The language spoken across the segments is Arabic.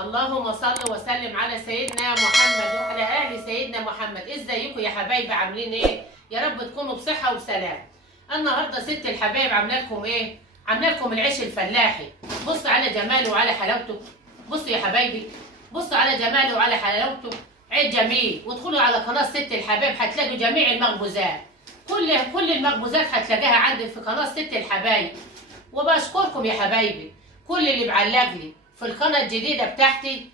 اللهم صل وسلم على سيدنا محمد وعلى آل سيدنا محمد. ازيكم يا حبايبي؟ عاملين ايه؟ يا رب تكونوا بصحة وسلام. النهارده ست الحبايب عامله لكم ايه؟ عامله لكم العيش الفلاحي. بص على جماله وعلى حلاوته. بصوا يا حبايبي، بصوا على جماله وعلى حلاوته. عيش جميل. وادخلوا على قناة ست الحبايب هتلاقوا جميع المخبوزات. كل المخبوزات هتلاقيها عندي في قناة ست الحبايب. وبشكركم يا حبايبي، كل اللي معلق لي في القناة الجديدة بتاعتي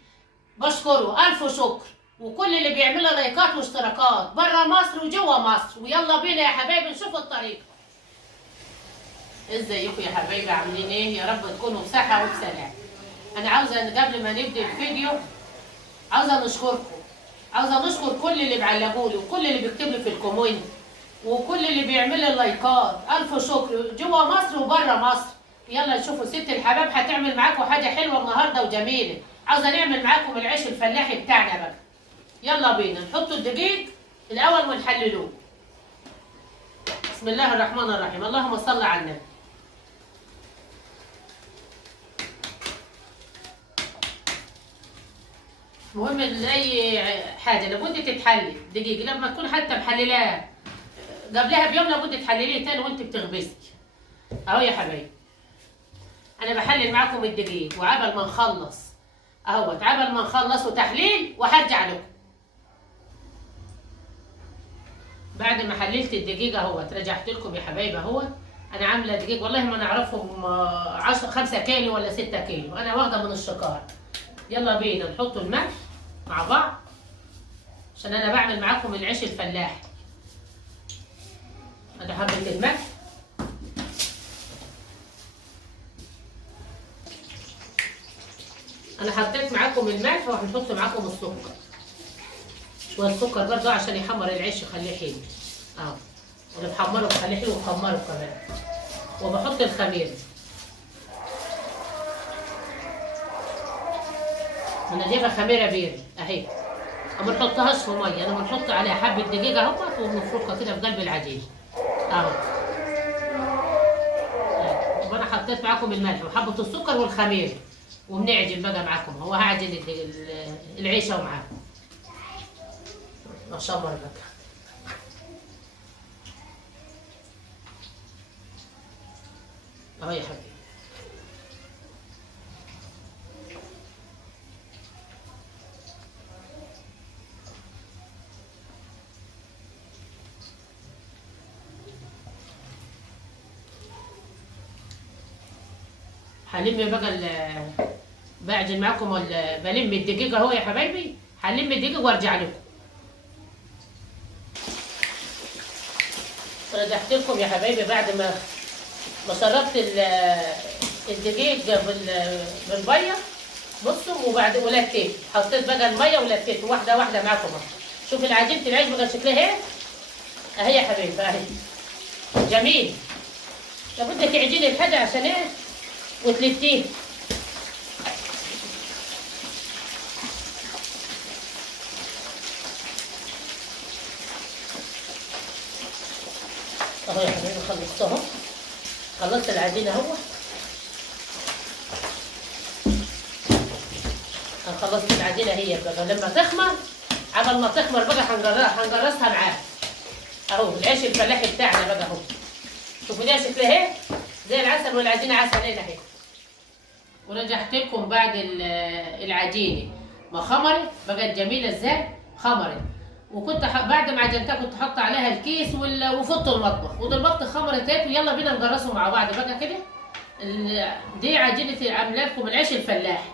بشكره ألف شكر، وكل اللي بيعمل لي لايكات واشتراكات بره مصر وجوه مصر. ويلا بينا يا حبايبي نشوف الطريقة. ازيكم يا حبايبي؟ عاملين ايه؟ يا رب تكونوا بصحة وبسلام. أنا عاوزة قبل ما نبدأ الفيديو عاوزة نشكركم، عاوزة نشكر كل اللي بيعلقوا لي وكل اللي بيكتب لي في الكومنت وكل اللي بيعمل لي اللايكات. ألف شكر جوه مصر وبره مصر. يلا نشوفوا ست الحباب هتعمل معاكم حاجة حلوة النهارده وجميلة. عاوزة نعمل معاكم العيش الفلاحي بتاعنا بقى. يلا بينا نحط الدقيق الأول ونحللوه. بسم الله الرحمن الرحيم. اللهم صل على النبي. مهم لأي حاجة لابد تتحلل دقيق. لما تكون حتى محللاه قبلها بيوم لابد تحلليه تاني وانت بتخبزي. اهو يا حبايبي انا بحلل معاكم الدقيق، وعبل ما نخلص اهوت، عبل ما نخلص وتحليل وهرجع لكم بعد ما حللت الدقيق اهوت. رجعت لكم يا حبايبي اهوت. انا عامله دقيق والله ما نعرفهم 5 كيلو ولا 6 كيلو، انا واخده من الشكار. يلا بينا نحط الملح مع بعض عشان انا بعمل معاكم العيش الفلاحي. ادي حبه الملح، انا حطيت معاكم الملح وهنحط معاكم السكر. والسكر برضه عشان يحمر العيش يخليه حلو. اهو انا بحمره بخليه حلو وبحمره كمان. وبحط الخميره. انا جايبه خميره بيري اهي. ما بنحطهاش في ميه، انا بنحط عليها حبه دقيق اهوت وبنفركها كده في قلب العجين اهو. وانا حطيت معاكم الملح وحبه السكر والخميره وبنعجن بقى معاكم. هو هعجن العيشه ومعاكم. اشمر بقى اهو يا حبيبي. هلم بقى بعجن معاكم بلم الدقيق اهو يا حبايبي. هلم الدقيق وارجع لكم. رجعت لكم يا حبايبي بعد ما شربت الدقيق بالميه. بصوا وبعد ولتيت، حطيت بقى الميه ولتيت واحده واحده معاكم اهو. شوف العجينه العيش بقى شكلها ايه اهي يا حبايبي اهي. جميل. لابد تعجني الحاجه عشان ايه وتلتيه. اهو يا حبايبي خلصت اهو. خلصت العجينه اهو. انا خلصت العجينه هي بقى. لما تخمر عمل ما تخمر بقى هنجرسها معاها اهو. العيش الفلاحي بتاعنا بقى اهو. شوفوا ليها شكلها ايه زي العسل، والعجينه عسلين اهي. ورجعت لكم بعد العجينه ما خمرت بقت جميله ازاي. خمرت وكنت بعد ما عجنتها كنت حاطه عليها الكيس وفضت المطبخ ودلوقتي خمرت اهي. يلا بينا نجرسهم مع بعض بقى كده. دي عجينه عامله لكم العيش الفلاحي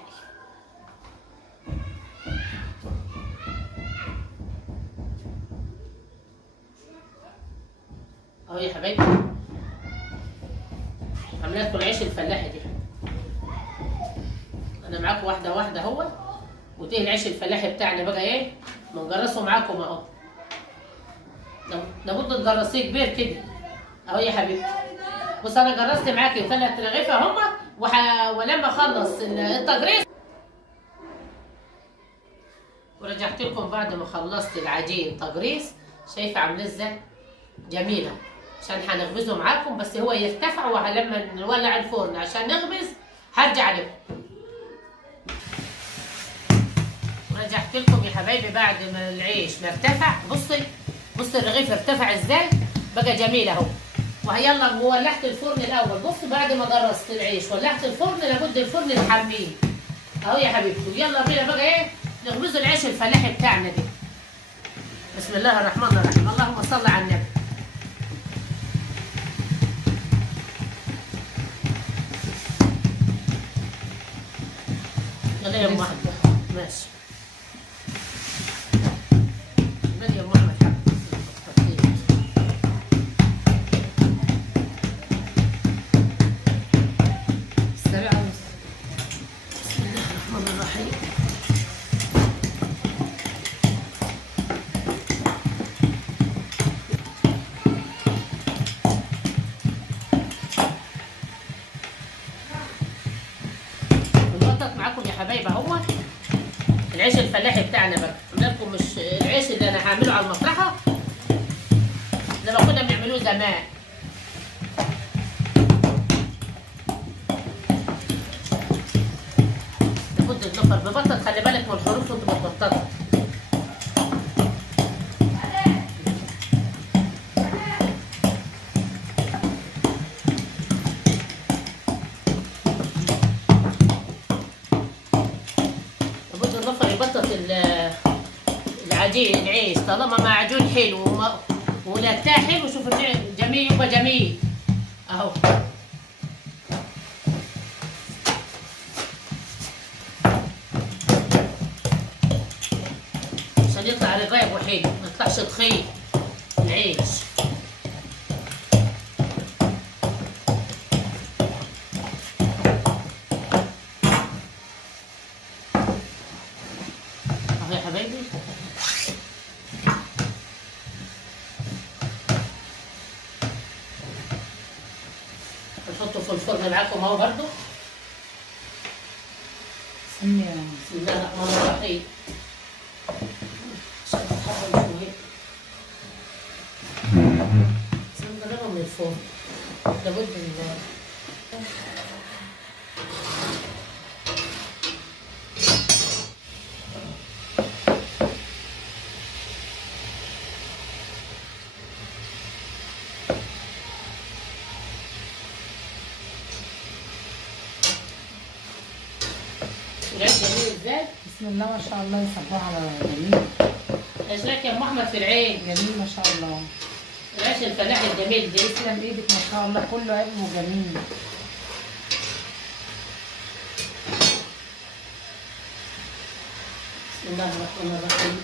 اهو يا حبايبي. عامله لكم العيش الفلاحي دي. انا معاكم واحده واحده اهو. وده العيش الفلاحي بتاعنا بقى ايه بنجرسه معاكم اهو. لابد تجرسيه كبير كده اهو يا حبيبتي. بص انا جرست معاكي 3 رغيفه هما ولما اخلص التجريس ورجعت لكم بعد ما خلصت العجين تجريس. شايفه عامله ازاي جميله. عشان هنخبزه معاكم بس هو يرتفع، ولما نولع الفرن عشان نخبز هرجع لكم. رجعت لكم يا حبايبي بعد ما العيش ما ارتفع. بصي الرغيف ارتفع ازاي، بقى جميل اهو. وهيلا ولعت الفرن الاول. بصوا بعد ما جرست العيش ولعت الفرن، لابد الفرن نحميه اهو يا حبيبتي. يلا بينا بقى ايه، نخبز العيش الفلاحي بتاعنا ده. بسم الله الرحمن الرحيم، اللهم صل على النبي. يلا يا ام احمد، ماشي. بدي يا ام احمد حبيبتي. السريع ونص. بسم الله الرحمن الرحيم. الوسط معاكم يا حبايبي اهو العيش الفلاحي بتاعنا بقى. عامله لكم مش العيش اللي انا هعمله على المطرحه زي ما كنا بنعملوه زمان. لابد النفر ببطل، خلي بالك من الحروف وانت بتبططها. لابد النفر يبطط العجين العيش طالما معجون حلو ونتاه حلو. شوف جميل، يبقى جميل اهو. عشان يطلع رقيق وحلو، ما يطلعش تخين العيش. اهو يا حبايبي. نحطه في الفرن معاكم اهو برضو. سمي بسم الله الرحمن الرحيم. عشان تتحضر شوية. بس نقربها من الفرن. لابد من العيش جميل ازاي؟ بسم الله ما شاء الله، يصبح على جميل. ايش رايك يا ام احمد في العين؟ جميل ما شاء الله. العيش الفلاحي الجميل ده. تسلم ايدك ما شاء الله، كله علم وجميل. بسم الله الرحمن الرحيم.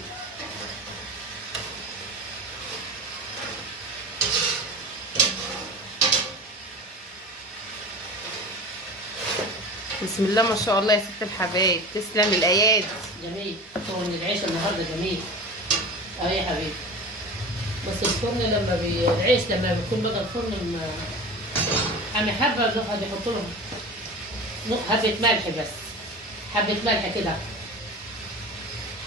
بسم الله ما شاء الله يا ست الحبايب، تسلم الايادي. جميل. فرن العيش النهارده جميل. اه يا حبيبي. بس الفرن العيش لما بيكون بقى الفرن انا حابه الواحد يحط له حبه ملح بس. حبه ملح كده.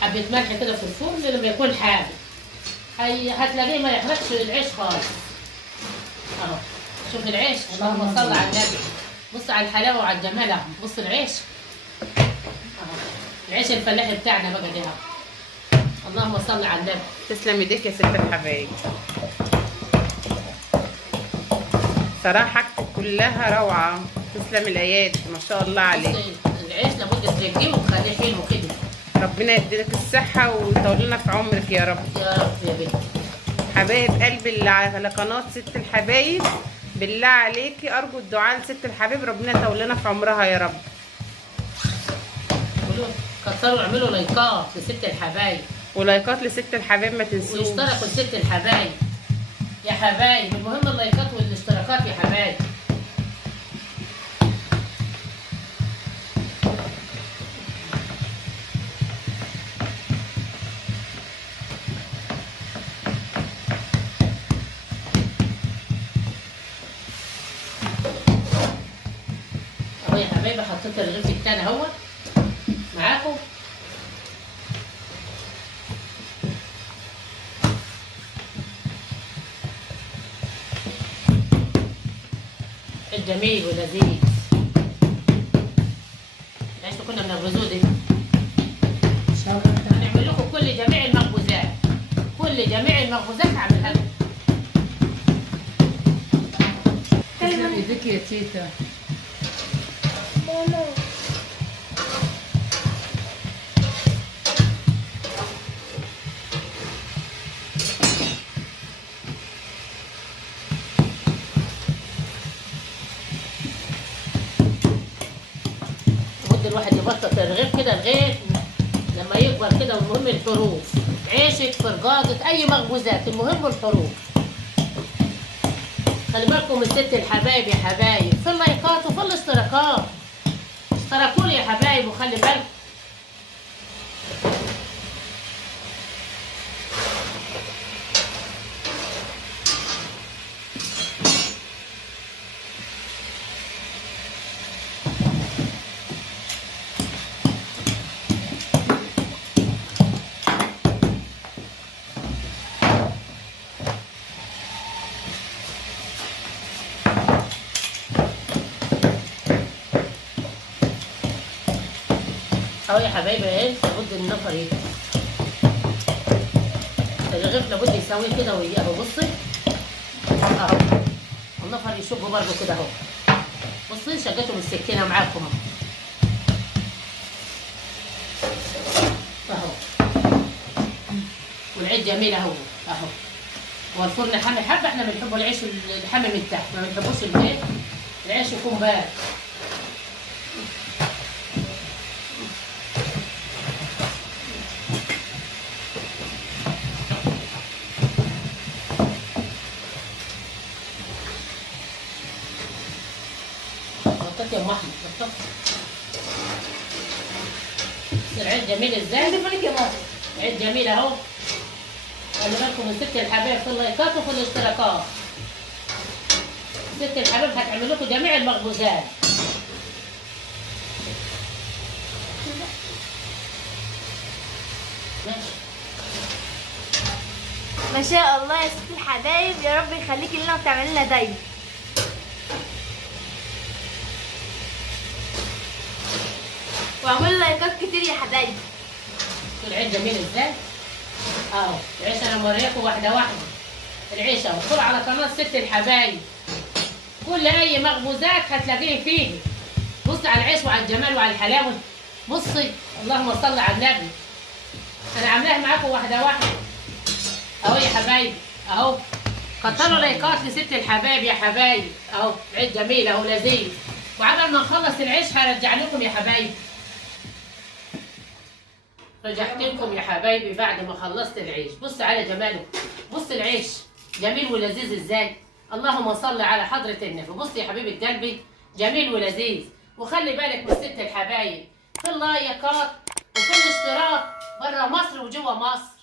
حبه ملح كده في الفرن لما يكون حامي. هتلاقيه ما يحرقش العيش خالص. اهو. شوف العيش، اللهم صل على النبي. بص على الحلاوه وعلى الجمال اهو. بص العيش اهو. العيش الفلاحي بتاعنا بقى ده اهو. اللهم صل على النبي. تسلم ايديك يا ست الحبايب. صراحه حاجتك كلها روعه، تسلم الايادي ما شاء الله عليك. بصي العيش لابد ترجيه وتخليه حلو كده. ربنا يديلك الصحه ويطول لنا في عمرك يا رب. يا رب يا بنتي. حبايب قلبي اللي على قناه ست الحبايب، بالله عليكي ارجو الدعاء لست الحبايب، ربنا يطول لنا في عمرها يا رب. قولوا كتروا اعملوا لايكات لست الحبايب. ولايكات لست الحبايب ما تنسوش. واشتركوا لست الحبايب يا حبايب. المهم اللايكات والاشتراكات يا حبايب. اهو يا حبايبي حطيت الرغيف التاني اهو معاكم. الجميل ولذيذ. العيش اللي كنا بنغرزوه ده. ان شاء الله. جميع المخبوزات هعملها لكم. تسلم ايديك يا تيتا. المفروض الواحد يبسط الرغيف كده لغايه لما يكبر كده. والمهم الحروف، عيشك فرجاجك اي مخبوزات، المهم الحروف. خلي بالكم من ست الحبايب يا حبايب، في اللايكات وفي الاشتراكات. اشتركوا لي يا حبايب وخلي بالكم. اهو يا حبايبي اهي، لابد النفر يبقى الرغيف لابد يسويه كده وياه. بصي اهو النفر يشوفه برضه كده اهو. بصي شقته بالسكينه معاكم اهو. والعيش جميل اهو اهو. والفرن حامي حبه، احنا بنحبوا العيش الحامي من تحت، ما بنحبوش البيت العيش يكون بارد. بطاطا يا ام احمد بطاطا. العيش جميل ازاي؟ عندي فلك يا ماما. عيد جميل اهو. خلي بالكم من ست الحبايب في اللايكات وفي الاشتراكات. ست الحبايب هتعمل لكم جميع المخبوزات. ماشي. ما شاء الله يا ست الحبايب، يا رب يخليكي لنا وتعملي لنا دايما. واعملوا لايكات كتير يا حبايبي. العيش جميل ازاي؟ اهو العيش انا موريكم واحده واحده. العيش اهو، ادخلوا على قناه ست الحبايب. كل اي مخبوزات هتلاقيه فيه. بصي على العيش وعلى الجمال وعلى الحلاوه. بصي اللهم صل على النبي. انا عاملاها معاكم واحده واحده اهو يا حبايبي اهو. كتروا لايكات لست الحبايب يا حبايب اهو. عيش جميل اهو لذيذ. وعبال ما نخلص العيش هرجع لكم يا حبايبي. رجعت لكم يا حبايبي بعد ما خلصت العيش. بص على جماله. بص العيش جميل ولذيذ ازاي. اللهم صل على حضرة النبي. بص يا حبيبة قلبي جميل ولذيذ. وخلي بالك من ست الحبايب في اللايكات وفي الاشتراك برا مصر وجوا مصر.